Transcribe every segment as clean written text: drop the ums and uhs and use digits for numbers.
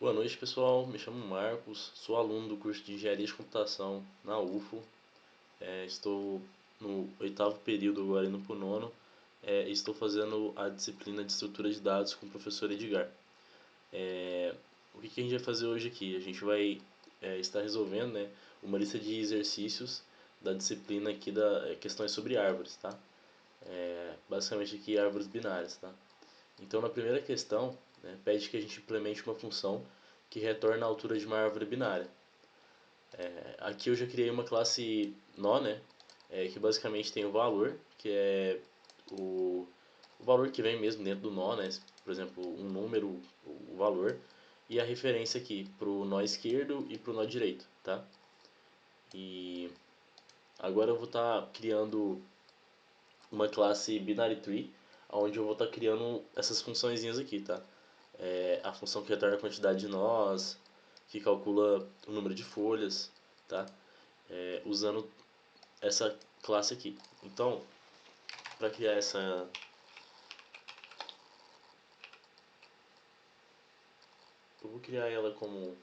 Boa noite, pessoal. Me chamo Marcos, sou aluno do curso de Engenharia de Computação na UFO. Estou no oitavo período agora, indo para o nono. Estou fazendo a disciplina de estrutura de dados com o professor Edgar. O que a gente vai fazer hoje aqui? A gente vai estar resolvendo, né, uma lista de exercícios da disciplina aqui da questões sobre árvores, tá? Basicamente aqui árvores binárias, tá? Então, na primeira questão, né, pede que a gente implemente uma função que retorna a altura de uma árvore binária. Aqui eu já criei uma classe nó, né, que basicamente tem o valor, que é o valor que vem mesmo dentro do nó, né, por exemplo, um número, o valor, e a referência aqui para o nó esquerdo e para o nó direito, tá? E agora eu vou estar criando uma classe binary tree, onde eu vou estar criando essas funçõezinhas aqui, tá? A função que retorna a quantidade de nós, que calcula o número de folhas, tá? Usando essa classe aqui. Então, para criar essa, eu vou criar ela como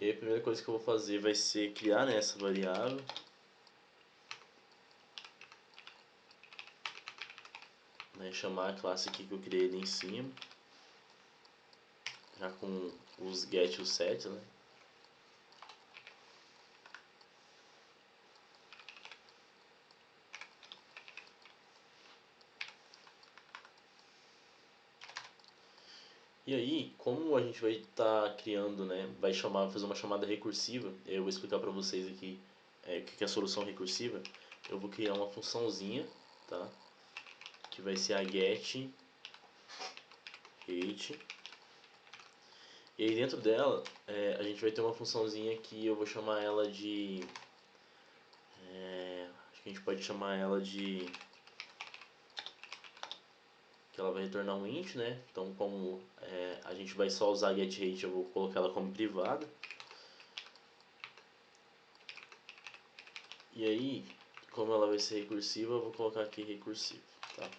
e aí a primeira coisa que eu vou fazer vai ser criar, né, essa variável, né, chamar a classe aqui que eu criei ali em cima, já com os get e os set, né? E aí, como a gente vai estar criando, né, fazer uma chamada recursiva, eu vou explicar para vocês aqui o que é a solução recursiva. Eu vou criar uma funçãozinha, tá, que vai ser a get rate. E aí dentro dela, a gente vai ter uma funçãozinha que eu vou chamar ela de, acho que a gente pode chamar ela de, que ela vai retornar um int, né? Então como a gente vai só usar getRate, eu vou colocar ela como privada. E aí, como ela vai ser recursiva, eu vou colocar aqui recursivo, tá?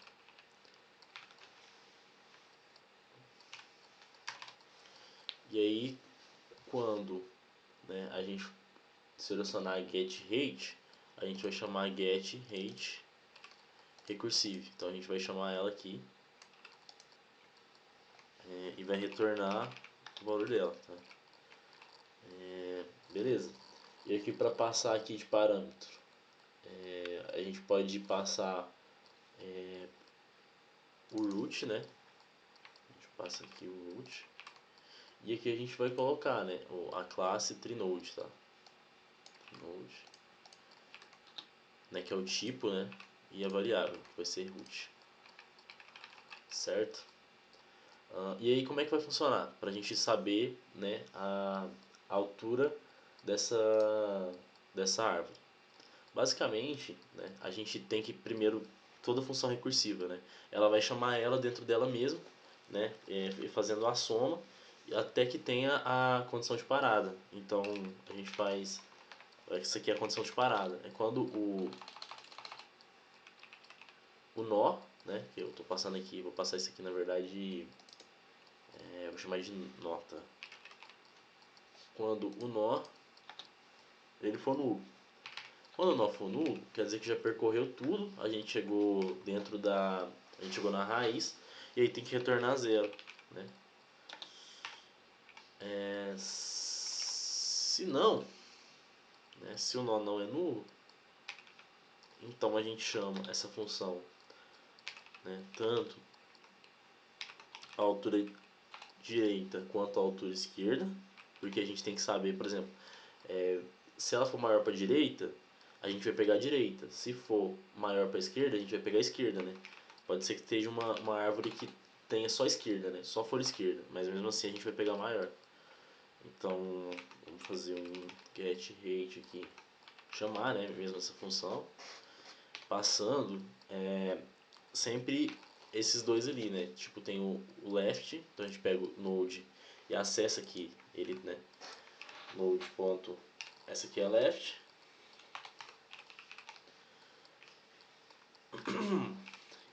E aí, quando, né, a gente selecionar getRate, a gente vai chamar getRate recursive. Então a gente vai chamar ela aqui e vai retornar o valor dela, tá? Beleza. E aqui para passar aqui de parâmetro, a gente pode passar o root, né? A gente passa aqui o root. E aqui a gente vai colocar, né, a classe Trinode, tá? Trinode, né, que é o tipo, né, e a variável, que vai ser root. Certo? E aí como é que vai funcionar? Para a gente saber, né, a altura dessa árvore. Basicamente, né, a gente tem que primeiro toda função recursiva, né, ela vai chamar ela dentro dela mesma, né, fazendo a soma até que tenha a condição de parada. Então a gente faz, isso aqui é a condição de parada, é quando o nó, né, que eu estou passando aqui, vou passar isso aqui na verdade, vou chamar de nota. Quando o nó ele for nulo. Quando o nó for nulo, quer dizer que já percorreu tudo, a gente chegou a gente chegou na raiz e aí tem que retornar zero, né? Se não, né, se o nó não é nulo, então a gente chama essa função, né, tanto a altura direita quanto a altura esquerda, porque a gente tem que saber, por exemplo, se ela for maior para a direita, a gente vai pegar a direita. Se for maior para a esquerda, a gente vai pegar a esquerda, né? Pode ser que esteja uma árvore que tenha só esquerda, né? Só folha esquerda, mas mesmo assim a gente vai pegar maior. Então, vamos fazer um get rate aqui, chamar, né, mesmo essa função, passando sempre esses dois ali, né? Tipo, tem o left, então a gente pega o node e acessa aqui ele, né? Node ponto, essa aqui é left,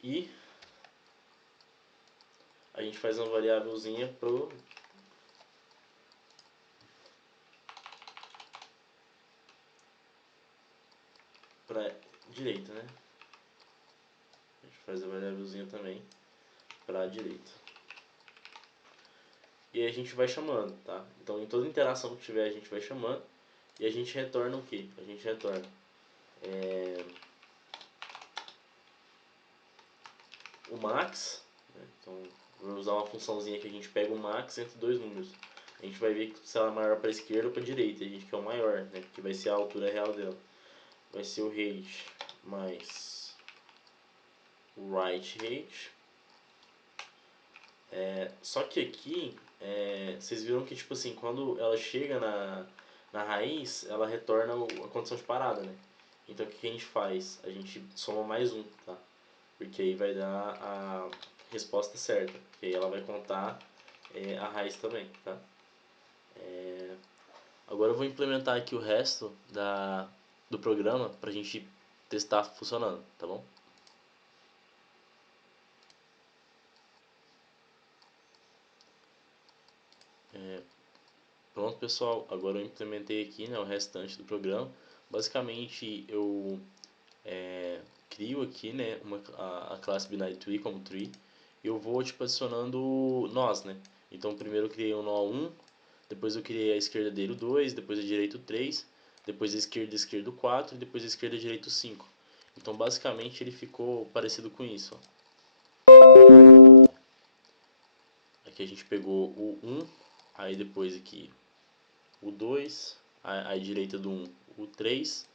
E a gente faz uma variávelzinha pra direita, né? A gente faz a variávelzinha também pra direita. E aí a gente vai chamando, tá? Então em toda interação que tiver a gente vai chamando. E a gente retorna o que? A gente retorna o max, né? Então vou usar uma funçãozinha que a gente pega o max entre dois números. A gente vai ver se ela é maior para a esquerda ou para a direita. A gente quer o maior, né? Que vai ser a altura real dela. Vai ser o height mais o right height. Só que aqui, vocês viram que tipo assim, quando ela chega na raiz, ela retorna a condição de parada, né? Então o que a gente faz? A gente soma mais um, tá? Porque aí vai dar a resposta certa. Porque aí ela vai contar a raiz também, tá? Agora eu vou implementar aqui o resto do programa pra gente testar funcionando, tá bom? Pronto, pessoal. Agora eu implementei aqui, né, o restante do programa. Basicamente eu crio aqui, né, a classe binary tree como tree. E eu vou tipo adicionando nós, né? Então primeiro eu criei um nó 1, depois eu criei a esquerda dele o 2, depois a direita o 3, depois a esquerda o 4 e depois a esquerda direita o 5. Então basicamente ele ficou parecido com isso, ó. Aqui a gente pegou o 1, aí depois aqui o 2, a direita do 1 o 3,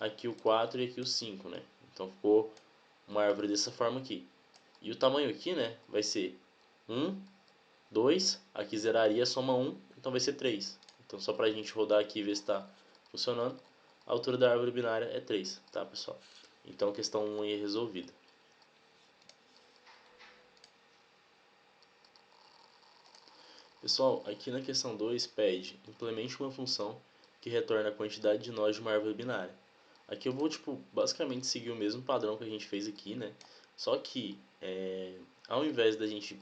aqui o 4 e aqui o 5, né? Então ficou uma árvore dessa forma aqui. E o tamanho aqui, né, vai ser 1, 2, aqui zeraria, soma 1, então vai ser 3. Então só pra gente rodar aqui e ver se está funcionando, a altura da árvore binária é 3, tá, pessoal? Então a questão 1 é resolvida. Pessoal, aqui na questão 2 pede implemente uma função que retorna a quantidade de nós de uma árvore binária. Aqui eu vou tipo basicamente seguir o mesmo padrão que a gente fez aqui, né? Só que ao invés da gente,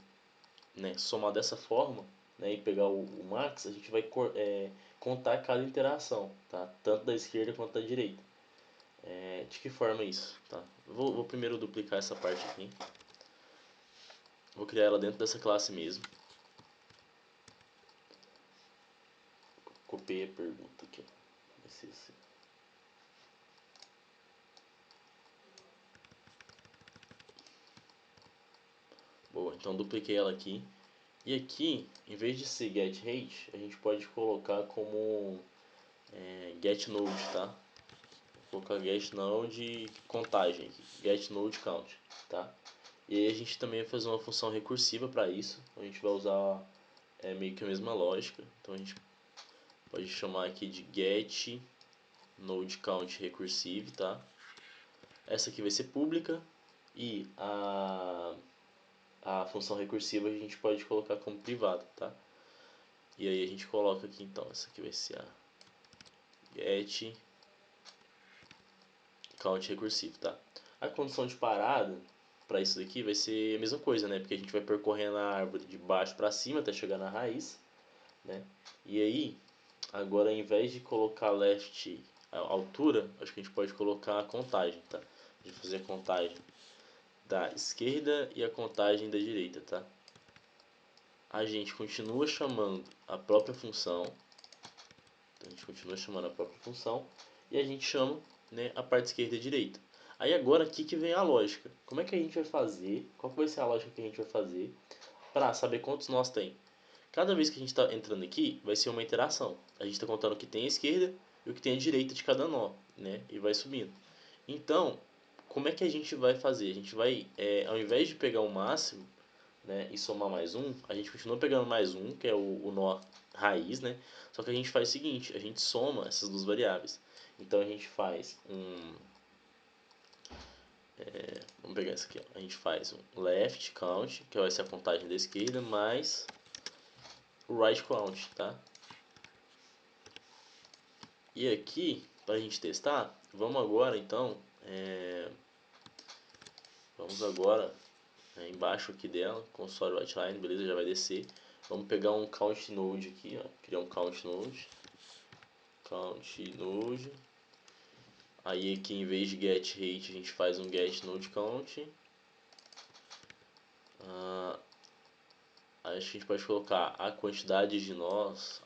né, somar dessa forma, né, e pegar o max, a gente vai contar cada interação, tá? Tanto da esquerda quanto da direita. De que forma isso, tá? Vou primeiro duplicar essa parte aqui. Vou criar ela dentro dessa classe mesmo. Copiei a pergunta aqui. Vai ser assim. Boa, então dupliquei ela aqui. E aqui, em vez de ser getRate, a gente pode colocar como getNode, tá? Vou colocar getNode contagem aqui, getNode count, tá? E aí a gente também vai fazer uma função recursiva para isso. A gente vai usar meio que a mesma lógica. Então a gente pode chamar aqui de getNodeCount recursive, tá? Essa aqui vai ser pública e a função recursiva a gente pode colocar como privada, tá? E aí a gente coloca aqui então, essa aqui vai ser a get count recursivo, tá? A condição de parada para isso daqui vai ser a mesma coisa, né? Porque a gente vai percorrendo a árvore de baixo para cima até chegar na raiz, né? E aí, agora ao invés de colocar left a altura, acho que a gente pode colocar a contagem, tá? De fazer a contagem da esquerda e a contagem da direita, tá? A gente continua chamando a própria função, então a gente continua chamando a própria função e a gente chama, né, a parte esquerda e direita. Aí agora aqui que vem a lógica. Como é que a gente vai fazer? Qual vai ser a lógica que a gente vai fazer para saber quantos nós tem? Cada vez que a gente está entrando aqui, vai ser uma interação. A gente está contando o que tem à esquerda e o que tem à direita de cada nó, né? E vai subindo. Então, como é que a gente vai fazer? A gente vai, ao invés de pegar o máximo, né, e somar mais um, a gente continua pegando mais um, que é o nó raiz, né? Só que a gente faz o seguinte, a gente soma essas duas variáveis. Então a gente faz vamos pegar essa aqui, ó. A gente faz um left count, que vai ser a contagem da esquerda, mais o right count, tá? E aqui, para a gente testar, vamos agora então Vamos agora embaixo aqui dela, console whiteline, beleza, já vai descer. Vamos pegar um count node aqui, ó, criar um count node. Aí aqui em vez de get rate a gente faz um get node count. Aí a gente pode colocar a quantidade de nós,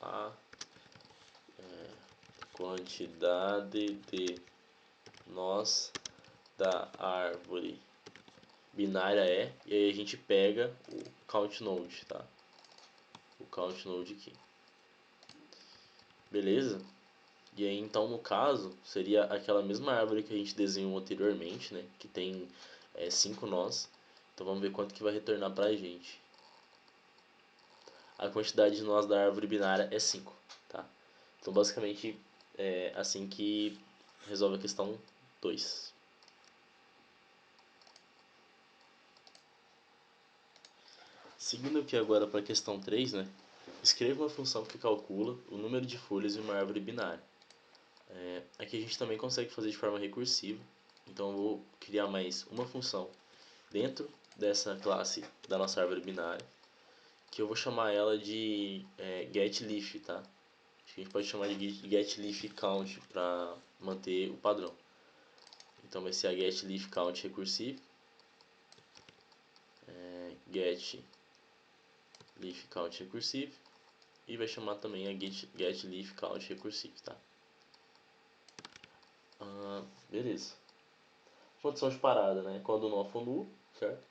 quantidade de nós da árvore binária e aí a gente pega o count node, tá? O count node aqui. Beleza? E aí então no caso seria aquela mesma árvore que a gente desenhou anteriormente, né? Que tem 5 nós. Então vamos ver quanto que vai retornar pra gente. A quantidade de nós da árvore binária é 5, tá? Então basicamente é assim que resolve a questão 2. Seguindo aqui agora para a questão 3, né? Escreva uma função que calcula o número de folhas em uma árvore binária. Aqui a gente também consegue fazer de forma recursiva. Então eu vou criar mais uma função dentro dessa classe da nossa árvore binária, que eu vou chamar ela de getLeaf, tá? A gente pode chamar de getLeafCount para manter o padrão. Então vai ser a getLeafCount recursive, getLeafCount recursive, e vai chamar também a getLeafCount recursive, tá? Beleza. Condição de parada, né? Quando o nó for nulo, certo?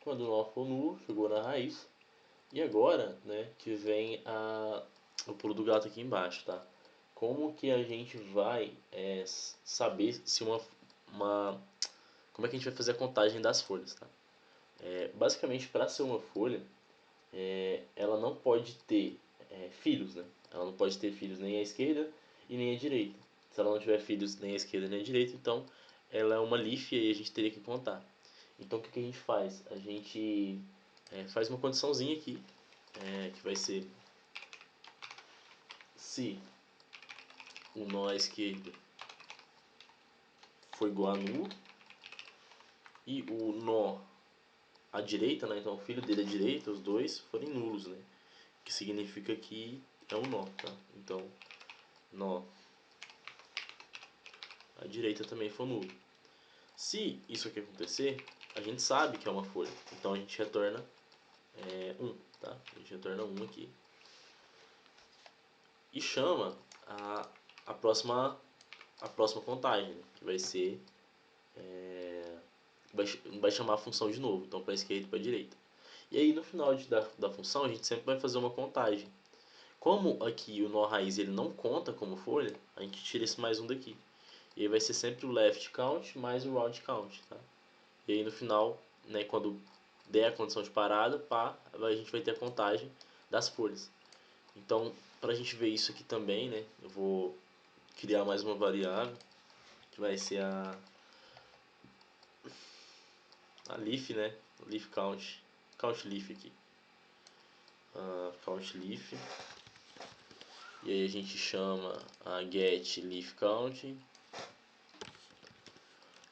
Quando o nó for nulo, chegou na raiz. E agora, né, que vem o pulo do gato aqui embaixo, tá? Como que a gente vai saber se como é que a gente vai fazer a contagem das folhas, tá? Basicamente, para ser uma folha, ela não pode ter filhos, né? Ela não pode ter filhos nem à esquerda e nem à direita. Se ela não tiver filhos nem à esquerda nem à direita, então ela é uma leaf e aí a gente teria que contar. Então o que a gente faz? A gente faz uma condiçãozinha aqui, que vai ser se o nó à esquerda for igual a nulo e o nó à direita, né? Então o filho dele à direita, os dois forem nulos, né? Que significa que é um nó, tá? Então nó à direita também for nulo. Se isso aqui acontecer, a gente sabe que é uma folha, então a gente retorna 1, tá? A gente retorna 1 aqui. E chama a próxima contagem, né? Que vai ser vai chamar a função de novo, então para a esquerda e para a direita. E aí no final da função a gente sempre vai fazer uma contagem. Como aqui o nó raiz ele não conta como folha, a gente tira esse mais um daqui. E aí vai ser sempre o left count mais o right count, tá? E aí no final, né, quando der a condição de parada, a gente vai ter a contagem das folhas. Então, para a gente ver isso aqui também, né, eu vou criar mais uma variável, que vai ser a leaf, né, leaf count leaf aqui. Count leaf. E aí a gente chama a get leaf count.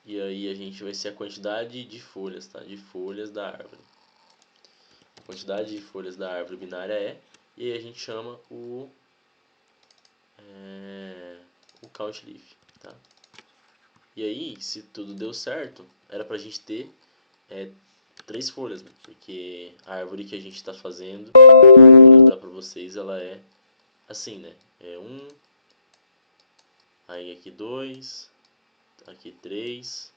E aí a gente vai ser a quantidade de folhas, tá? De folhas da árvore. A quantidade de folhas da árvore binária e aí a gente chama o count leaf, tá? E aí, se tudo deu certo, era pra gente ter 3 folhas, né? Porque a árvore que a gente tá fazendo, vou mostrar pra vocês, ela é assim, né? É 1, aí aqui 2, aqui 3,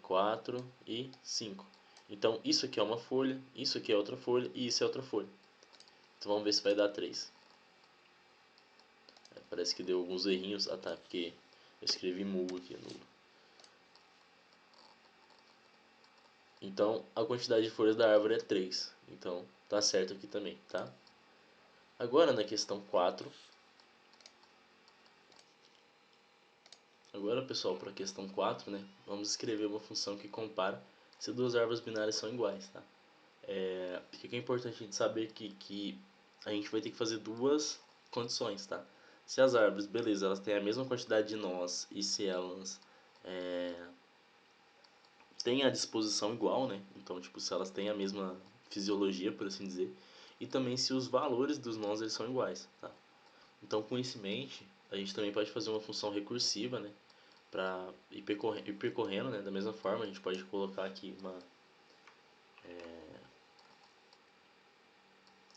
4 e 5. Então isso aqui é uma folha, isso aqui é outra folha e isso é outra folha. Então vamos ver se vai dar 3. Parece que deu alguns errinhos. Ah tá, porque eu escrevi nulo aqui, nulo. Então a quantidade de folhas da árvore é 3. Então tá certo aqui também, tá? Agora na questão 4. Agora pessoal, para a questão 4, né? Vamos escrever uma função que compara se duas árvores binárias são iguais, tá? O que é importante a gente saber que a gente vai ter que fazer duas condições, tá? Se as árvores, beleza, elas têm a mesma quantidade de nós e se elas têm a disposição igual, né? Então, tipo, se elas têm a mesma fisiologia, por assim dizer, e também se os valores dos nós eles são iguais, tá? Então, com isso em mente, a gente também pode fazer uma função recursiva, né? Para ir percorrendo, né? Da mesma forma, a gente pode colocar aqui uma...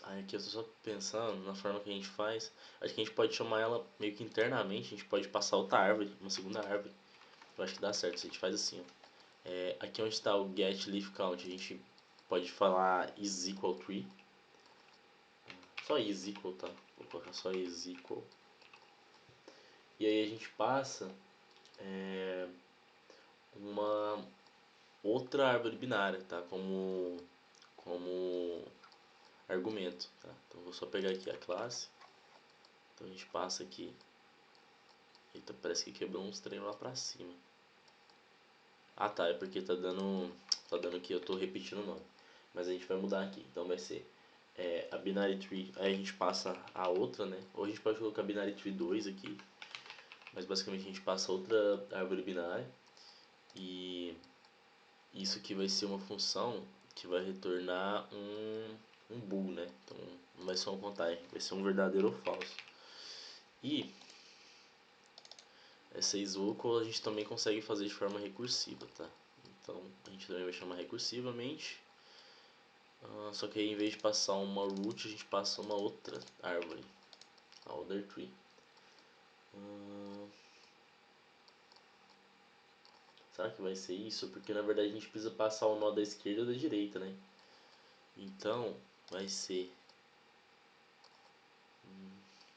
Aí aqui eu tô só pensando na forma que a gente faz. Acho que a gente pode chamar ela meio que internamente, a gente pode passar outra árvore, uma segunda árvore. Eu acho que dá certo se a gente faz assim, ó. Aqui onde está o get leaf count, a gente pode falar is equal tree. Só is equal, tá? Vou colocar só is equal. E aí a gente passa uma outra árvore binária, tá? Como argumento, tá? Então vou só pegar aqui a classe. Então a gente passa aqui. Eita, parece que quebrou uns treinos lá pra cima. Ah tá, é porque tá dando que eu tô repetindo o nome. Mas a gente vai mudar aqui, então vai ser a binary tree, aí a gente passa a outra, né? Ou a gente pode colocar binary tree 2 aqui. Mas basicamente a gente passa outra árvore binária. E isso aqui vai ser uma função que vai retornar um bool, né? Então não vai ser uma contagem, vai ser um verdadeiro ou falso. E essa isOcal a gente também consegue fazer de forma recursiva, tá? Então a gente também vai chamar recursivamente. Só que aí em vez de passar uma root, a gente passa uma outra árvore, a other tree. Será que vai ser isso? Porque na verdade a gente precisa passar o nó da esquerda e da direita, né? Então vai ser...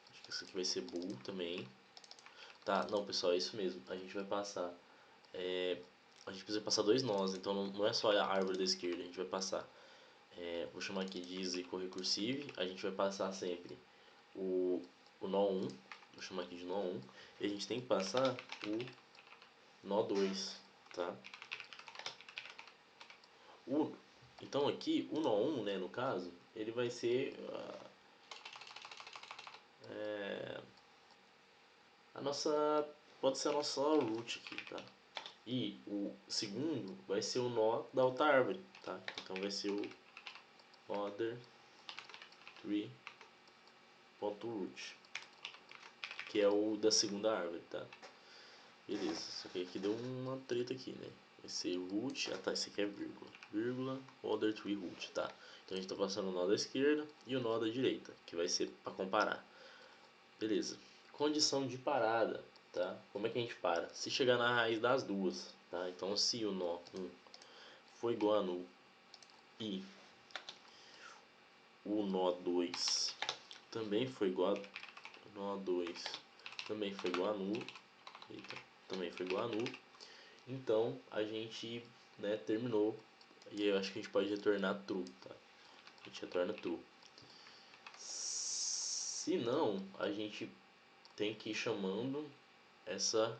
acho que isso aqui vai ser bool também. Tá, não pessoal, é isso mesmo. A gente vai passar... a gente precisa passar dois nós, então não é só a árvore da esquerda. A gente vai passar... vou chamar aqui de is equal recursive. A gente vai passar sempre o nó 1. Vou chamar aqui de nó 1. E a gente tem que passar o nó 2, tá? Então aqui, o nó 1, né, no caso, ele vai ser a nossa, pode ser a nossa root aqui, tá? E o segundo vai ser o nó da outra árvore, tá? Então vai ser o other tree.root, que é o da segunda árvore, tá? Beleza, só que aqui deu uma treta aqui, né? Vai ser root, tá, esse aqui é vírgula, other tree root, tá? Então a gente tá passando o nó da esquerda e o nó da direita, que vai ser para comparar. Beleza. Condição de parada, tá? Como é que a gente para? Se chegar na raiz das duas, tá? Então se o nó 1 for igual a null e o nó 2 também foi igual a nó 2 também foi igual a null, eita, também foi igual a null, então a gente, né, terminou. E eu acho que a gente pode retornar true, tá? A gente retorna true. Se não, a gente tem que ir chamando essa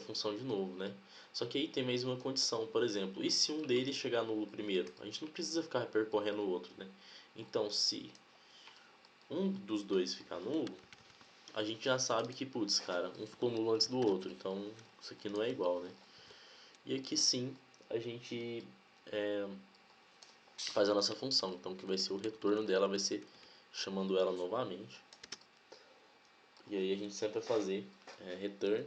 função de novo, né? Só que aí tem mais uma condição, por exemplo, e se um deles chegar nulo primeiro? A gente não precisa ficar percorrendo o outro, né? Então, se um dos dois ficar nulo, a gente já sabe que, putz, cara, um ficou nulo antes do outro, então isso aqui não é igual, né? E aqui sim, a gente faz a nossa função, então que vai ser o retorno dela, vai ser chamando ela novamente. E aí a gente sempre vai fazer return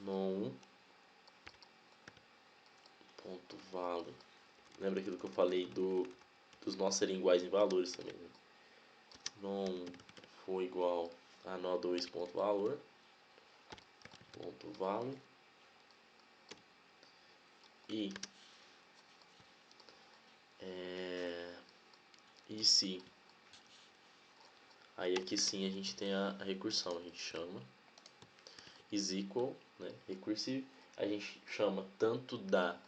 non ponto value. Lembra aquilo que eu falei dos nós serem iguais em valores também, né? Non for igual a nó 2 ponto valor ponto value e se aí aqui sim a gente tem a recursão, a gente chama is equal, né, recursive, a gente chama tanto da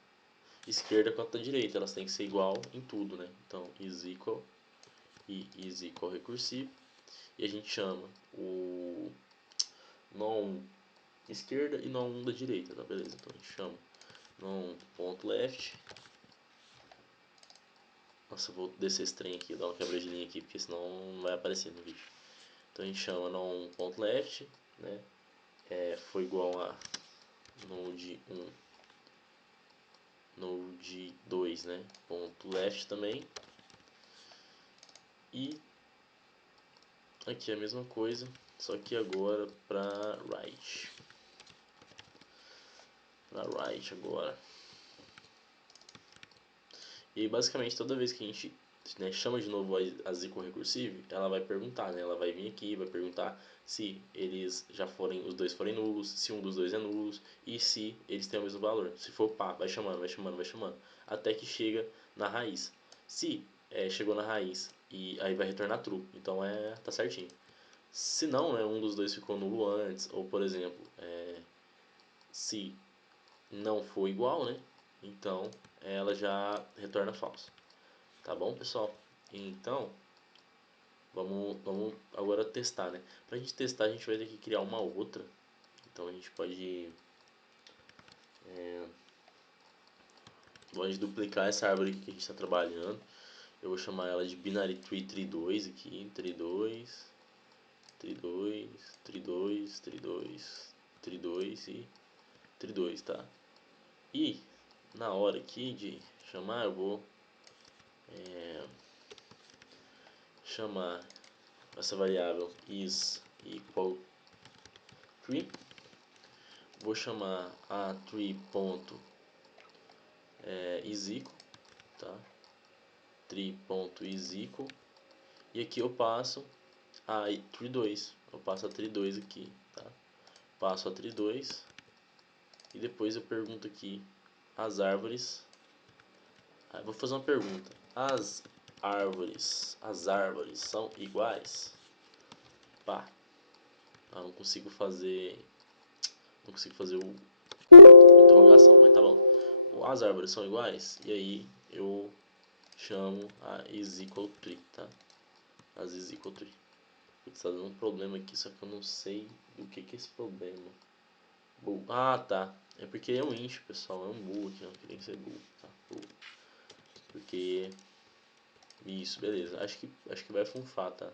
esquerda quanto da direita, elas têm que ser igual em tudo, né? Então is equal e is equal recursive, e a gente chama o non esquerda e nó 1 da direita, tá? Beleza, então a gente chama non.left. Nossa, eu vou descer esse trem aqui, dar uma quebra de linha aqui, porque senão não vai aparecer no vídeo. Então a gente chama non.left, né? Foi igual a node 1, node 2, né? Ponto left também. E aqui é a mesma coisa, só que agora para right. Para right agora. E basicamente toda vez que a gente, né, chama de novo a Zico Recursive, ela vai perguntar, né? Ela vai vir aqui, vai perguntar se eles já forem, os dois forem nulos, se um dos dois é nulos e se eles têm o mesmo valor. Se for pá, vai chamando, vai chamando, vai chamando, até que chega na raiz. Se chegou na raiz e aí vai retornar true, então tá certinho. Se não, né, um dos dois ficou nulo antes, ou por exemplo, se não for igual, né, então ela já retorna falso. Tá bom, pessoal? Então, vamos agora testar, né? Pra gente testar, a gente vai ter que criar uma outra. Então a gente pode duplicar essa árvore aqui que a gente está trabalhando. Eu vou chamar ela de binary tree 32 aqui, 32, 32, 32, 32, 32 e 32, tá? E na hora aqui de chamar, eu vou chamar essa variável is equal tree. Vou chamar a tree.isEqual, tá? Tree.isEqual. E aqui eu passo a tree2. Eu passo a tree2 aqui, tá? Passo a tree2 e depois eu pergunto aqui as árvores. Aí vou fazer uma pergunta. As árvores são iguais? Pá. Não consigo fazer o interrogação, mas tá bom. As árvores são iguais? E aí eu chamo a is_equal_tree, tá? As is_equal_tree. Putz, tá dando um problema aqui, só que eu não sei do que é esse problema. Bool. Ah, tá. É porque é um int, pessoal. É um bool aqui, não queria ser bool, tá? Bool. Porque... Isso, beleza. Acho que vai funfar, tá?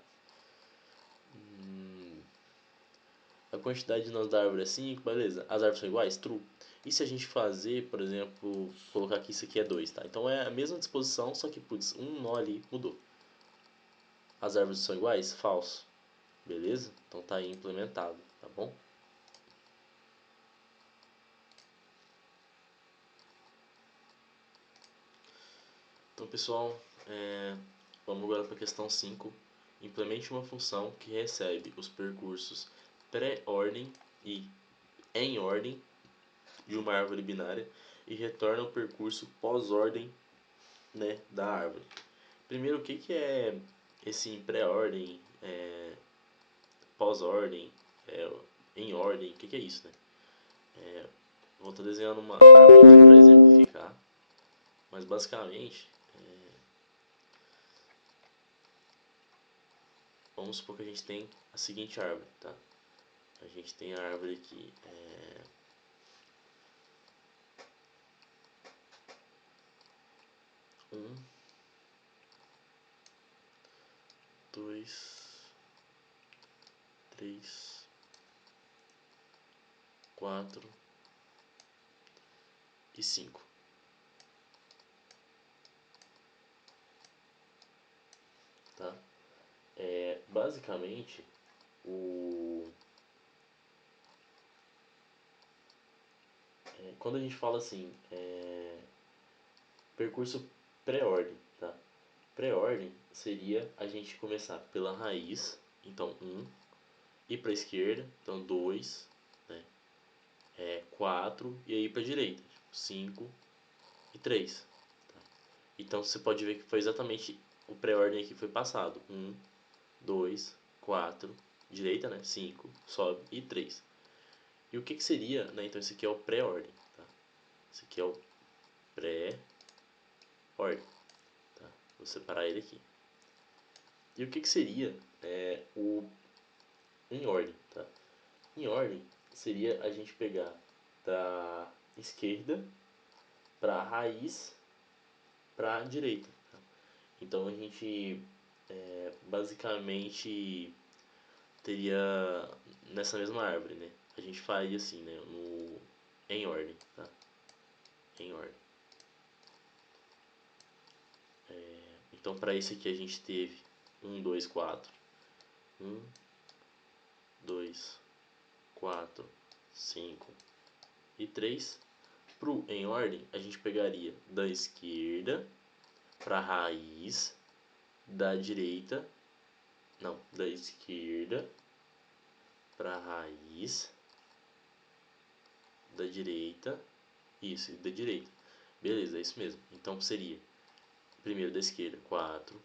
A quantidade de nós da árvore é 5, beleza. As árvores são iguais? True. E se a gente fazer, por exemplo, colocar que isso aqui é 2, tá? Então é a mesma disposição, só que, putz, um nó ali mudou. As árvores são iguais? Falso. Beleza? Então tá aí implementado, tá bom? Então, pessoal, vamos agora para a questão 5. Implemente uma função que recebe os percursos pré-ordem e em ordem de uma árvore binária e retorna o percurso pós-ordem, né, da árvore. Primeiro, o que é esse em pré-ordem, pós-ordem, em ordem? O que é isso, né? Vou estar desenhando uma árvore para exemplificar, mas basicamente, vamos supor que a gente tem a seguinte árvore, tá? A gente tem a árvore aqui, 1, 2, 3, 4 e 5, tá? Basicamente, quando a gente fala assim, percurso pré-ordem, tá? Pré-ordem seria a gente começar pela raiz, então 1, ir para a esquerda, então 2, né? 4 e aí para a direita, 5 e 3. Tá? Então você pode ver que foi exatamente o pré-ordem aqui foi passado. 1, 2, 4, direita, né? 5, sobe e 3. E o que seria, né? Então esse aqui é o pré-ordem, tá? Esse aqui é o pré-ordem, tá? Vou separar ele aqui. E o que seria o em ordem, tá? Em ordem seria a gente pegar da esquerda para a raiz para a direita. Tá? Então a gente basicamente teria nessa mesma árvore, né? A gente faria assim, né? em ordem, tá? Em ordem. Então, para esse aqui a gente teve 1, 2, 4. 1, 2, 4, 5 e 3. Pro em ordem, a gente pegaria da esquerda para a raiz, da direita, não, da esquerda para a raiz, da direita, isso, da direita. Beleza, é isso mesmo. Então seria, primeiro da esquerda, 4,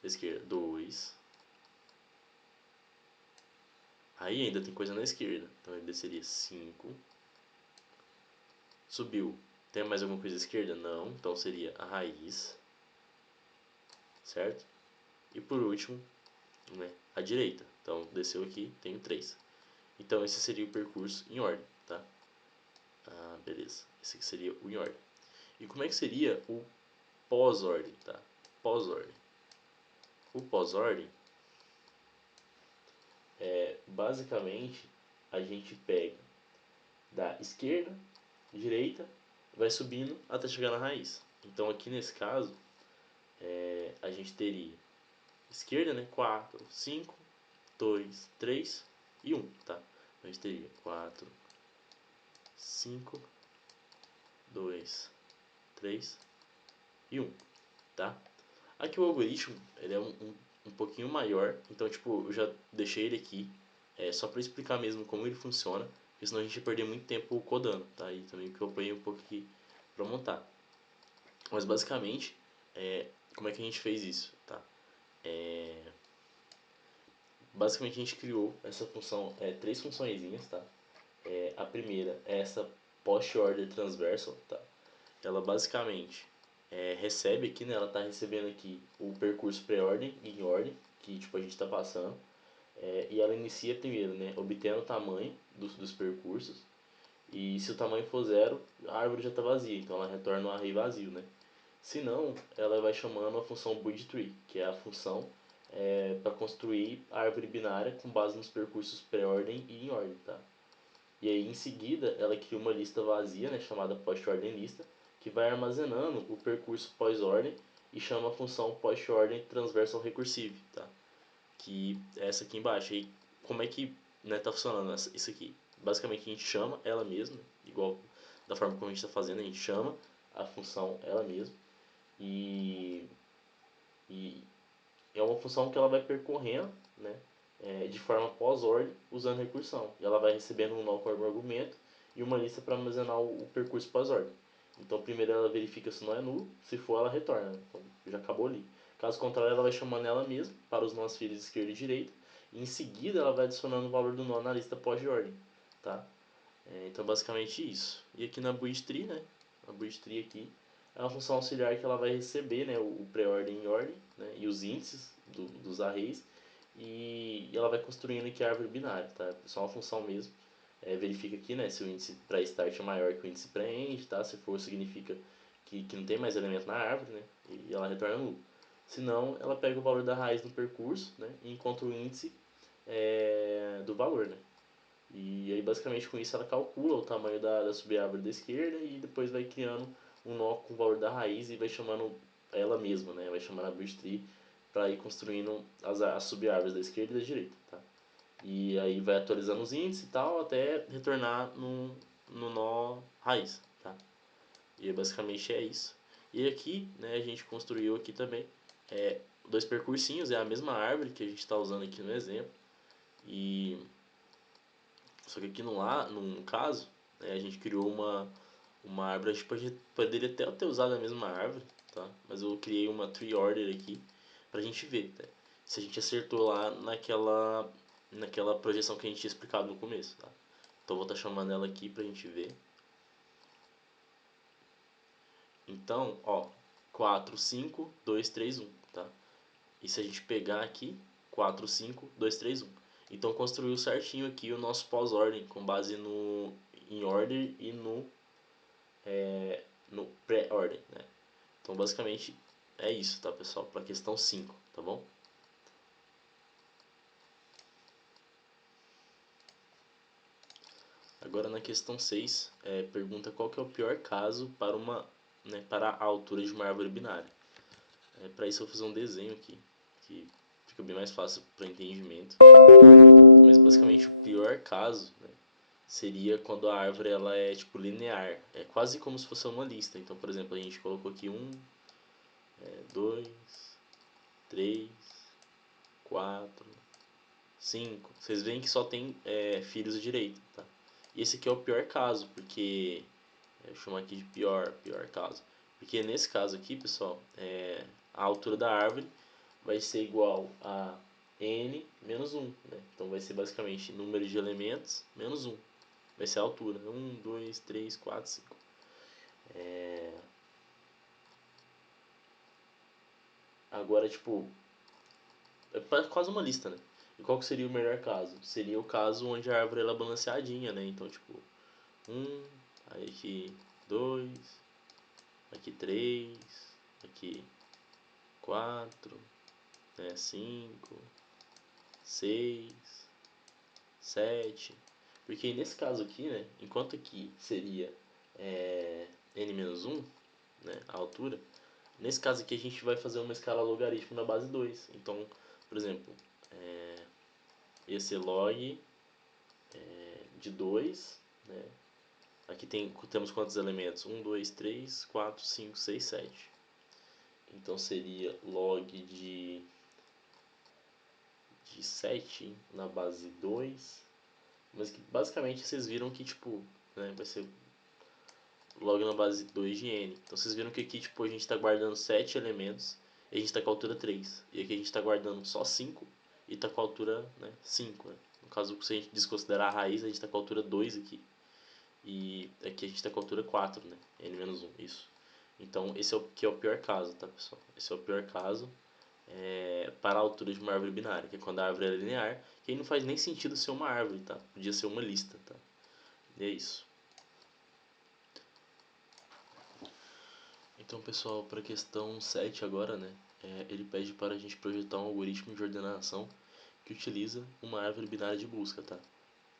da esquerda, 2. Aí ainda tem coisa na esquerda, então ele desceria 5. Subiu. Tem mais alguma coisa à esquerda? Não. Então seria a raiz. Certo? E por último, né, a direita. Então desceu aqui, tenho 3. Então esse seria o percurso em ordem, tá? Ah, beleza. Esse aqui seria o em ordem. E como é que seria o pós-ordem, tá? Pós-ordem. O pós-ordem basicamente a gente pega da esquerda, direita, vai subindo até chegar na raiz. Então aqui nesse caso, a gente teria esquerda, né? 4, 5, 2, 3 e 1, tá? A gente teria 4, 5, 2, 3 e 1, tá? Aqui o algoritmo, ele é um pouquinho maior, então tipo, eu já deixei ele aqui, só para explicar mesmo como ele funciona, porque senão a gente ia perder muito tempo codando, tá? E também que eu apanhei um pouco aqui para montar. Mas basicamente, como é que a gente fez isso, tá? Basicamente a gente criou essa função, 3 funçõezinhas, tá? A primeira é essa post order transversal, tá? Ela basicamente recebe aqui, né? Ela está recebendo aqui o percurso pré-ordem e em ordem que tipo a gente está passando, e ela inicia primeiro, né? Obtendo o tamanho dos percursos, e se o tamanho for 0, a árvore já está vazia, então ela retorna um array vazio, né? Se não, ela vai chamando a função buildTree, que é a função para construir a árvore binária com base nos percursos pré-ordem e em ordem, tá? E aí em seguida ela cria uma lista vazia, né, chamada post-ordem lista, que vai armazenando o percurso pós-ordem e chama a função post-ordem transversal recursive, tá? Que é essa aqui embaixo. E como é que, né, tá funcionando isso aqui? Basicamente a gente chama ela mesma, igual da forma como a gente está fazendo, a gente chama a função ela mesma e, e é uma função que ela vai percorrendo, né, de forma pós-ordem, usando recursão. E ela vai recebendo um nó como argumento e uma lista para armazenar o percurso pós-ordem. Então, primeiro ela verifica se o nó é nulo, se for, ela retorna. Então, já acabou ali. Caso contrário, ela vai chamando ela mesma para os nós filhos esquerda e direita. E em seguida, ela vai adicionando o valor do nó na lista pós-ordem. Tá? Então, basicamente isso. E aqui na build tree, né? A build tree aqui é uma função auxiliar que ela vai receber, né, o pré-ordem e ordem, né, e os índices dos arrays, e ela vai construindo aqui a árvore binária, tá? É só uma função mesmo. Verifica aqui, né, se o índice pré-start é maior que o índice pré-end, tá? Se for, significa que não tem mais elemento na árvore, né? E ela retorna nulo. Se não, ela pega o valor da raiz do percurso, né? E encontra o índice do valor, né? E aí basicamente com isso ela calcula o tamanho da subárvore da esquerda e depois vai criando um nó com o valor da raiz e vai chamando ela mesma, né? Vai chamando a build tree para ir construindo as subárvores da esquerda e da direita, tá? E aí vai atualizando os índices e tal até retornar no nó raiz, tá? E basicamente é isso. E aqui, né, a gente construiu aqui também 2 percursinhos, é a mesma árvore que a gente está usando aqui no exemplo. E só que aqui no caso, né, a gente criou uma árvore, a gente poderia até ter usado a mesma árvore, tá? Mas eu criei uma tree order aqui pra gente ver, tá? Se a gente acertou lá naquela projeção que a gente tinha explicado no começo, tá? Então eu vou estar chamando ela aqui pra gente ver. Então, ó, 4, 5, 2, 3, 1, tá? E se a gente pegar aqui, 4, 5, 2, 3, 1. Então construiu certinho aqui o nosso pós-ordem, com base no in order e no pré-ordem, né? Então basicamente é isso, tá, pessoal? Para a questão 5, tá bom? Agora Agora na questão 6, pergunta qual que é o pior caso para para a altura de uma árvore binária. Para isso eu vou fazer um desenho aqui, que fica bem mais fácil para entendimento. Mas basicamente o pior caso, né, seria quando a árvore ela é tipo linear, é quase como se fosse uma lista. Então, por exemplo, a gente colocou aqui 2, 3, 4, 5. Vocês veem que só tem filhos à direita, tá? E esse aqui é o pior caso, porque eu chamo aqui de pior caso. Porque nesse caso aqui, pessoal, a altura da árvore vai ser igual a n menos 1, né? Então vai ser basicamente número de elementos menos 1. Vai ser a altura. 1, 2, 3, 4, 5. Agora, tipo, é quase uma lista, né? E qual que seria o melhor caso? Seria o caso onde a árvore ela é balanceadinha, né? Então, tipo, 1, aí aqui 2, aqui 3, aqui 4, 5, 6, 7. Porque nesse caso aqui, né, enquanto aqui seria n-1, né, a altura, nesse caso aqui a gente vai fazer uma escala logaritmo na base 2. Então, por exemplo, ia ser log de 2, né? Aqui temos quantos elementos? 1, 2, 3, 4, 5, 6, 7. Então seria log de 7 na base 2. Mas que basicamente vocês viram que tipo, né, vai ser log na base 2 de n. Então vocês viram que aqui tipo, a gente está guardando 7 elementos e a gente está com a altura 3. E aqui a gente está guardando só 5 e está com a altura 5. Né? No caso, se a gente desconsiderar a raiz, a gente está com a altura 2 aqui. E aqui a gente está com a altura 4, né? n-1, isso. Então esse é o que é o pior caso, tá, pessoal? Esse é o pior caso para a altura de uma árvore binária, que é quando a árvore é linear, que aí não faz nem sentido ser uma árvore, tá? Podia ser uma lista, tá? E é isso. Então, pessoal, para a questão 7 agora, né? Ele pede para a gente projetar um algoritmo de ordenação que utiliza uma árvore binária de busca, tá?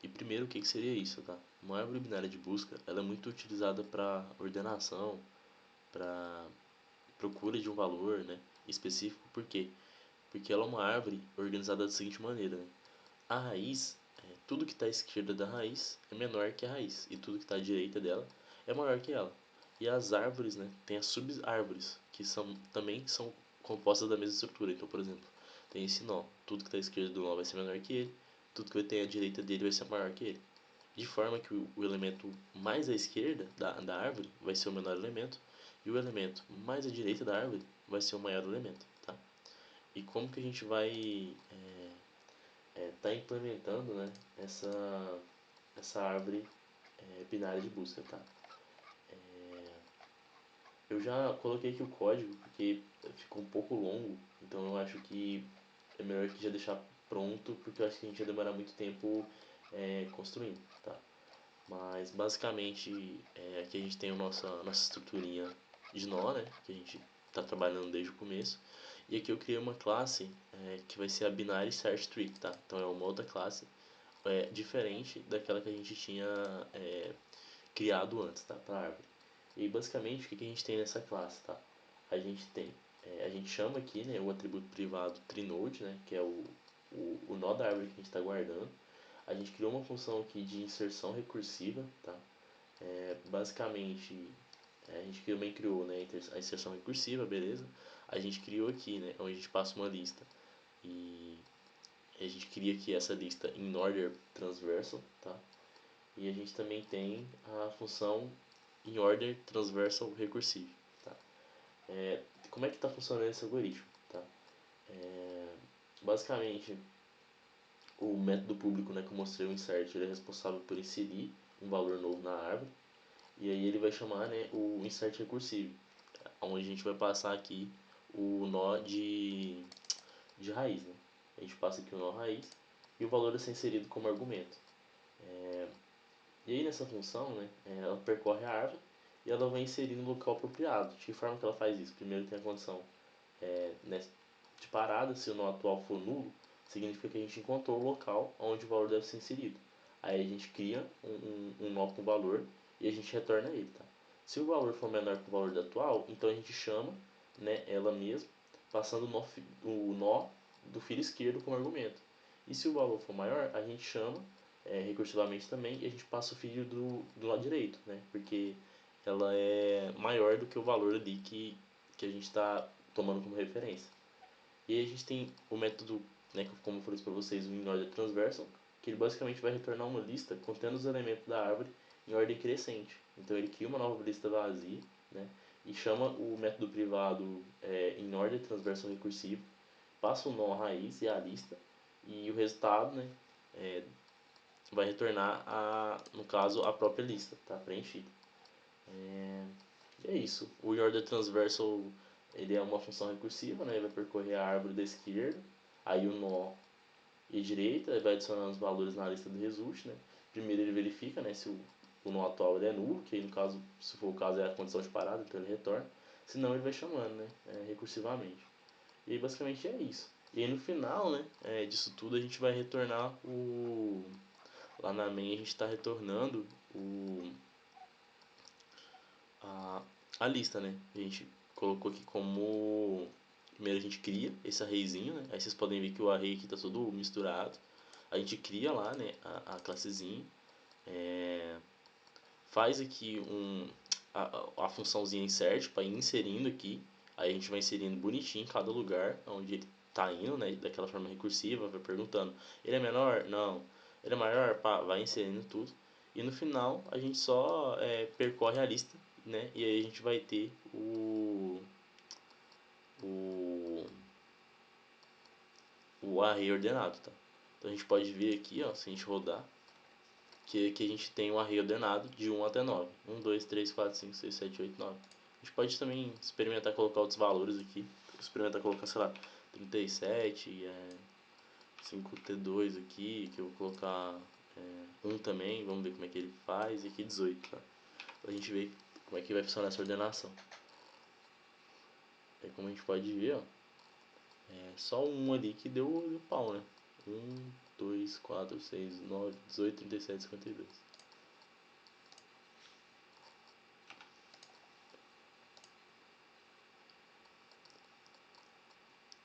E primeiro, o que seria isso, tá? Uma árvore binária de busca, ela é muito utilizada para ordenação, para procura de um valor, né, específico. Por quê? Porque ela é uma árvore organizada da seguinte maneira, né? A raiz, tudo que está à esquerda da raiz é menor que a raiz, e tudo que está à direita dela é maior que ela. E as árvores, né, tem as sub-árvores, que também são compostas da mesma estrutura. Então, por exemplo, tem esse nó, tudo que está à esquerda do nó vai ser menor que ele, tudo que tem à direita dele vai ser maior que ele. De forma que o elemento mais à esquerda da árvore vai ser o menor elemento, e o elemento mais à direita da árvore vai ser o maior elemento, tá? E como que a gente vai tá implementando, né, essa árvore binária de busca, tá? Eu já coloquei aqui o código porque ficou um pouco longo, então eu acho que é melhor que já deixar pronto, porque eu acho que a gente vai demorar muito tempo construindo, tá? Mas basicamente aqui a gente tem a nossa estruturinha de nó, né, que a gente está trabalhando desde o começo. E aqui eu criei uma classe que vai ser a Binary Search Tree, tá? Então é uma outra classe diferente daquela que a gente tinha criado antes, tá? Para a árvore. E basicamente o que a gente tem nessa classe, tá? A gente tem, a gente chama aqui, né, o atributo privado TreeNode, né, que é o nó da árvore que a gente está guardando. A gente criou uma função aqui de inserção recursiva, tá? Basicamente, a gente também criou, né, a inserção recursiva, beleza? A gente criou aqui, né, onde a gente passa uma lista e a gente cria aqui essa lista in order transversal, tá? E a gente também tem a função in order transversal recursive, tá? Como é que está funcionando esse algoritmo, tá? Basicamente, o método público, né, que eu mostrei, o insert, ele é responsável por inserir um valor novo na árvore. E aí ele vai chamar, né, o insert recursivo, onde a gente vai passar aqui o nó de raiz, né? A gente passa aqui o nó raiz e o valor vai ser inserido como argumento. E aí nessa função, né, ela percorre a árvore e ela vai inserir no local apropriado. De que forma que ela faz isso? Primeiro tem a condição né, de parada, se o nó atual for nulo, significa que a gente encontrou o local onde o valor deve ser inserido. Aí a gente cria um nó com valor e a gente retorna ele, tá? Se o valor for menor que o valor do atual, então a gente chama, né, ela mesma, passando o nó do filo esquerdo como argumento. E se o valor for maior, a gente chama recursivamente também e a gente passa o fio do lado direito, né? Porque ela é maior do que o valor ali que a gente está tomando como referência. E aí a gente tem o método, né, como eu falei para vocês, o in order transversal, que ele basicamente vai retornar uma lista contendo os elementos da árvore em ordem crescente. Então ele cria uma nova lista vazia, né, e chama o método privado in order transversal recursivo, passa o nó raiz e a lista, e o resultado, né, vai retornar, no caso, a própria lista, tá, preenchida. E é isso. O in order transversal ele é uma função recursiva, né, ele vai percorrer a árvore da esquerda, aí o nó e direita, ele vai adicionando os valores na lista do result, né. Primeiro ele verifica, né, se o nó atual ele é nulo, que aí, no caso, se for o caso, é a condição de parada, então ele retorna. Senão ele vai chamando, né, recursivamente. E aí, basicamente é isso. E aí no final, né, disso tudo a gente vai retornar lá na main a gente está retornando a, a lista, né? A gente colocou aqui como primeiro a gente cria esse arrayzinho, né? Aí vocês podem ver que o array aqui está todo misturado. A gente cria lá, né, a classezinha, faz aqui a funçãozinha insert para ir inserindo aqui. Aí a gente vai inserindo bonitinho em cada lugar onde ele tá indo, né, daquela forma recursiva, vai perguntando, ele é menor? Não. Ele é maior? Pá, vai inserindo tudo. E no final a gente só percorre a lista, né, e aí a gente vai ter o, o array ordenado, tá? Então a gente pode ver aqui, ó, se a gente rodar, que aqui a gente tem um array ordenado de 1 até 9. 1, 2, 3, 4, 5, 6, 7, 8, 9. A gente pode também experimentar colocar outros valores aqui. Experimentar colocar, sei lá, 37, 5T2 aqui, que eu vou colocar 1 também, vamos ver como é que ele faz, e aqui 18, tá? Pra gente ver como é que vai funcionar essa ordenação. Aí como a gente pode ver, ó, só um ali que deu pau, né? 1, 2, 4, 6, 9, 18, 37, 52.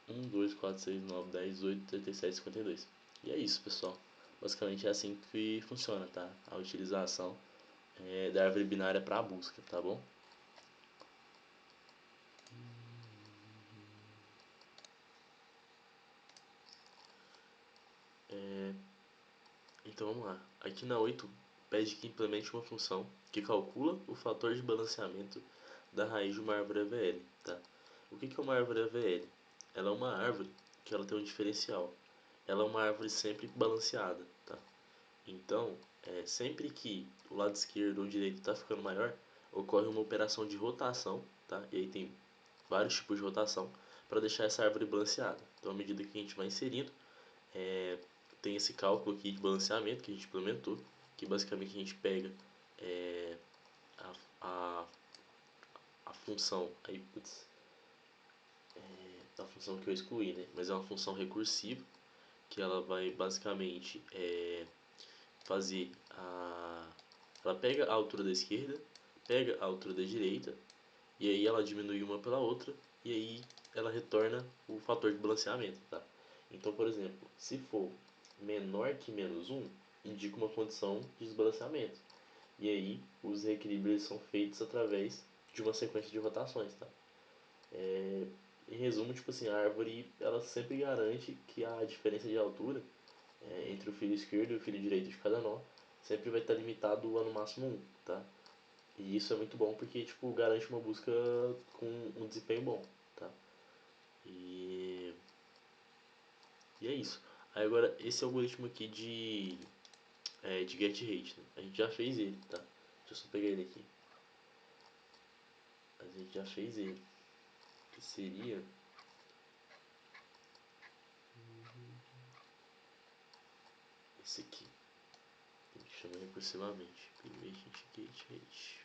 1, 2, 4, 6, 9, 10, 18, 37, 52. E é isso, pessoal. Basicamente é assim que funciona, tá? A utilização da árvore binária para a busca, tá bom? Então vamos lá. Aqui na 8 pede que implemente uma função que calcula o fator de balanceamento da raiz de uma árvore AVL, tá? O que é uma árvore AVL? Ela é uma árvore que ela tem um diferencial. Ela é uma árvore sempre balanceada, tá? Então, sempre que o lado esquerdo ou direito está ficando maior, ocorre uma operação de rotação, tá? E aí tem vários tipos de rotação para deixar essa árvore balanceada. Então, à medida que a gente vai inserindo, tem esse cálculo aqui de balanceamento que a gente implementou, que basicamente a gente pega a, a, a função, aí, putz, a função que eu excluí, né? Mas é uma função recursiva, que ela vai basicamente fazer ela pega a altura da esquerda, pega a altura da direita, e aí ela diminui uma pela outra, e aí ela retorna o fator de balanceamento, tá? Então, por exemplo, se for menor que menos um, indica uma condição de desbalanceamento. E aí os reequilíbrios são feitos através de uma sequência de rotações, tá? Em resumo, tipo assim, a árvore ela sempre garante que a diferença de altura entre o fio esquerdo e o fio direito de cada nó sempre vai estar limitado a no máximo um, tá? E isso é muito bom porque tipo garante uma busca com um desempenho bom, tá? E, e é isso. Aí agora esse algoritmo aqui de get rate, né? A gente já fez ele, tá? Deixa eu só pegar ele aqui. A gente já fez ele. Que seria esse aqui. A gente chama recursivamente. Private get rate.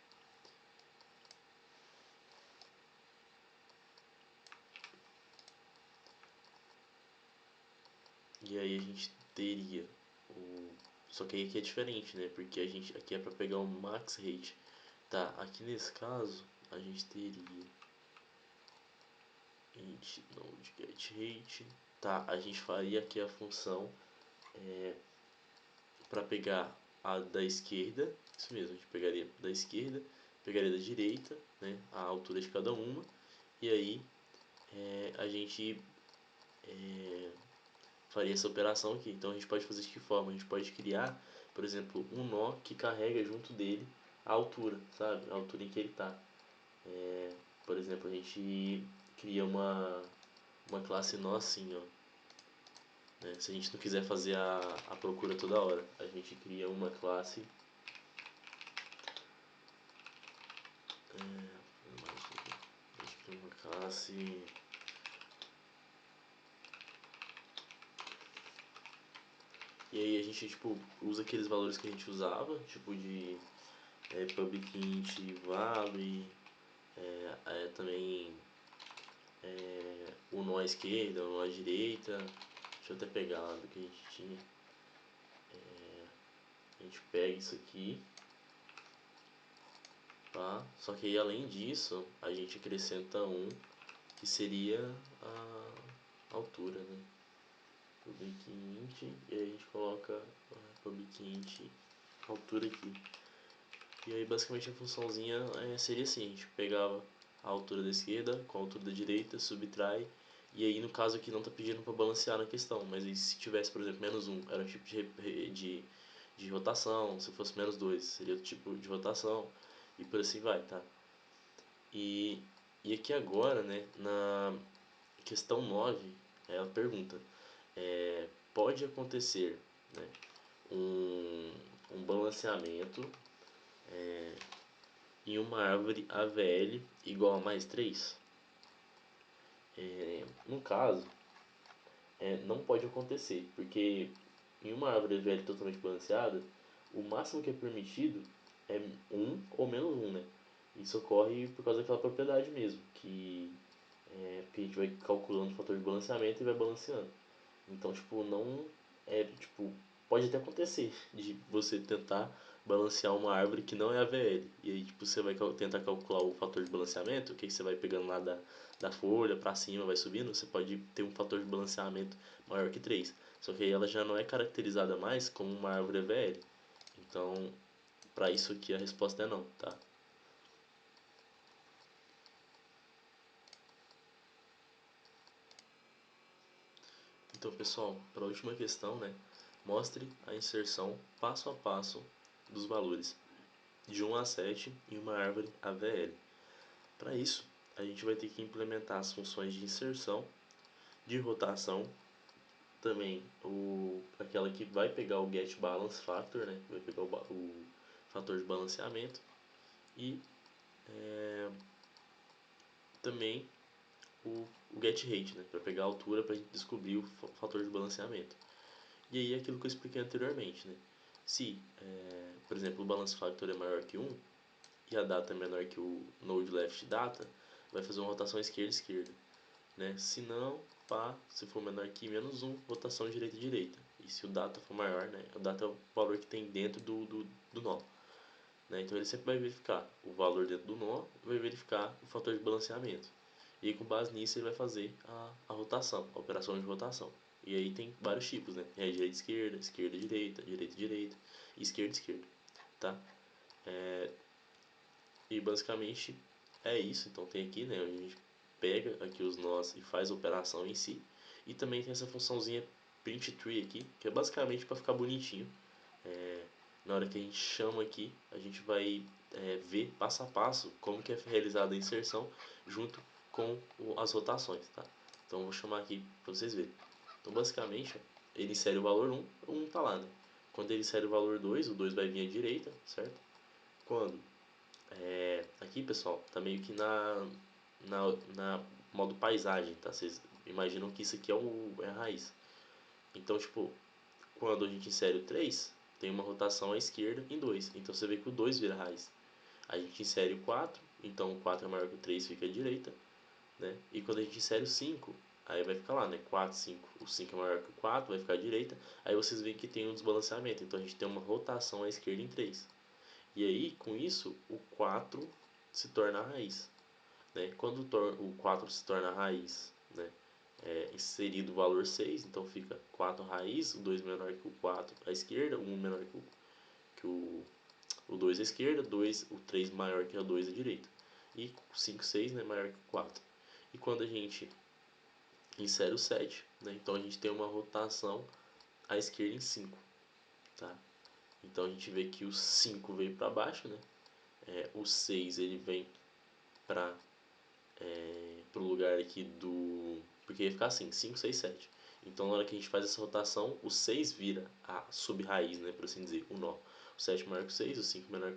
E aí a gente teria Só que aí aqui é diferente, né? Porque a gente aqui é para pegar o max rate. Tá, aqui nesse caso a gente teria int node get rate. Tá, a gente faria aqui a função para pegar a da esquerda, isso mesmo, a gente pegaria da esquerda, pegaria da direita, né, a altura de cada uma, e aí a gente faria essa operação aqui. Então a gente pode fazer de que forma? A gente pode criar, por exemplo, um nó que carrega junto dele a altura, sabe? A altura em que ele está. Por exemplo, a gente cria uma classe nó assim, ó. Né? Se a gente não quiser fazer a procura toda hora, a gente cria uma classe. A gente cria uma classe. E aí a gente tipo usa aqueles valores que a gente usava, tipo de public int value, também o nó à esquerda, o nó à direita. Deixa eu até pegar lá do que a gente tinha. A gente pega isso aqui, tá? Só que aí além disso, a gente acrescenta um que seria a altura, né? Public int, e aí a gente coloca public int altura aqui. E aí basicamente a funçãozinha seria assim, a gente pegava a altura da esquerda com a altura da direita, subtrai, e aí no caso aqui não está pedindo para balancear na questão, mas aí se tivesse, por exemplo, menos 1, era um tipo de rotação, se fosse menos 2 seria outro tipo de rotação, e por assim vai, tá? E, e aqui agora, né, na questão 9, ela pergunta, pode acontecer, né, um balanceamento em uma árvore AVL igual a mais 3? No caso, não pode acontecer, porque em uma árvore AVL totalmente balanceada, o máximo que é permitido é 1 ou menos 1, né? Isso ocorre por causa daquela propriedade mesmo, que a gente vai calculando o fator de balanceamento e vai balanceando. Então, tipo, não tipo, pode até acontecer de você tentar balancear uma árvore que não é AVL. E aí, tipo, você vai tentar calcular o fator de balanceamento, o que você vai pegando lá da folha para cima, vai subindo, você pode ter um fator de balanceamento maior que 3. Só que aí ela já não é caracterizada mais como uma árvore AVL. Então, para isso aqui a resposta é não, tá? Então, pessoal, para a última questão, né? Mostre a inserção passo a passo dos valores de 1 a 7 em uma árvore AVL. Para isso, a gente vai ter que implementar as funções de inserção, de rotação, também aquela que vai pegar o get balance factor, né? Vai pegar o fator de balanceamento e também o get rate, né? Para pegar a altura para a gente descobrir o fator de balanceamento. E aí aquilo que eu expliquei anteriormente, né? Se, por exemplo, o balance factor é maior que 1 e a data é menor que o node left data, vai fazer uma rotação esquerda-esquerda, né? Se não, pá, se for menor que menos 1, rotação direita-direita. E se o data for maior, né? O data é o valor que tem dentro do nó. Né? Então ele sempre vai verificar o valor dentro do nó e vai verificar o fator de balanceamento. E com base nisso ele vai fazer a rotação, a operação de rotação. E aí tem vários tipos, né? Tem a direita-esquerda, esquerda-direita, direita-direita e esquerda-esquerda, tá? E basicamente é isso. Então tem aqui, né? A gente pega aqui os nós e faz a operação em si. E também tem essa funçãozinha print tree aqui, que é basicamente para ficar bonitinho. Na hora que a gente chama aqui, a gente vai ver passo a passo como que é realizada a inserção junto com as rotações, tá? Então eu vou chamar aqui para vocês verem. Então basicamente, ó, ele insere o valor 1, o 1 tá lá, né? Quando ele insere o valor 2, o 2 vai vir à direita, certo? Quando aqui, pessoal, tá meio que na modo paisagem, tá? Vocês imaginam que isso aqui é a raiz. Então, tipo, quando a gente insere o 3, tem uma rotação à esquerda em 2. Então você vê que o 2 vira raiz. A gente insere o 4, então o 4 é maior que o 3, fica à direita, né? E quando a gente insere o 5, Aí vai ficar lá, né? 4, 5. O 5 é maior que o 4, vai ficar à direita. Aí vocês veem que tem um desbalanceamento. Então a gente tem uma rotação à esquerda em 3. E aí, com isso, o 4 se torna a raiz. Né? Quando o 4 se torna a raiz, né? Inserido o valor 6, então fica 4 raiz, o 2 menor que o 4 à esquerda, o 1 menor que o 2 à esquerda, o 3 maior que o 2 à direita. E 5, 6, né, maior que o 4. E quando a gente insere o 7, né, então a gente tem uma rotação à esquerda em 5. Tá? Então a gente vê que o 5 veio para baixo, né? O 6 ele vem para o lugar aqui do... Porque ia ficar assim, 5, 6, 7. Então na hora que a gente faz essa rotação, o 6 vira a sub-raiz, né, por assim dizer, o nó. O 7 maior que o 6, o 5 menor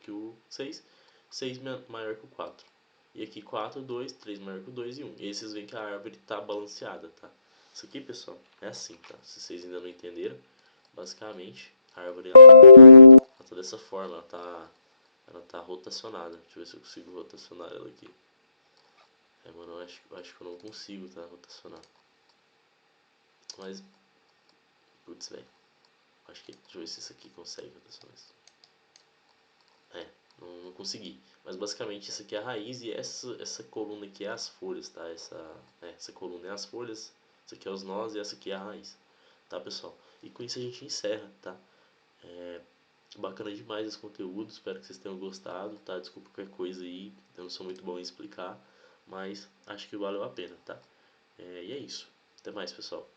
que o 6, 6 maior que o 4. E aqui 4, 2, 3 maior que o 2 e 1. E aí vocês veem que a árvore está balanceada, tá? Isso aqui, pessoal, é assim, tá? Se vocês ainda não entenderam, basicamente, a árvore ela tá dessa forma, ela tá rotacionada. Deixa eu ver se eu consigo rotacionar ela aqui. Mano, eu acho que eu não consigo, tá? Rotacionar. Mas, putz, velho. Acho que, deixa eu ver se isso aqui consegue rotacionar isso. Não consegui. Mas basicamente isso aqui é a raiz e essa coluna aqui é as folhas, tá? Essa coluna é as folhas, isso aqui é os nós e essa aqui é a raiz. Tá, pessoal? E com isso a gente encerra, tá? Bacana demais esse conteúdo, espero que vocês tenham gostado, tá? Desculpa qualquer coisa aí, eu não sou muito bom em explicar, mas acho que valeu a pena, tá? E é isso. Até mais, pessoal.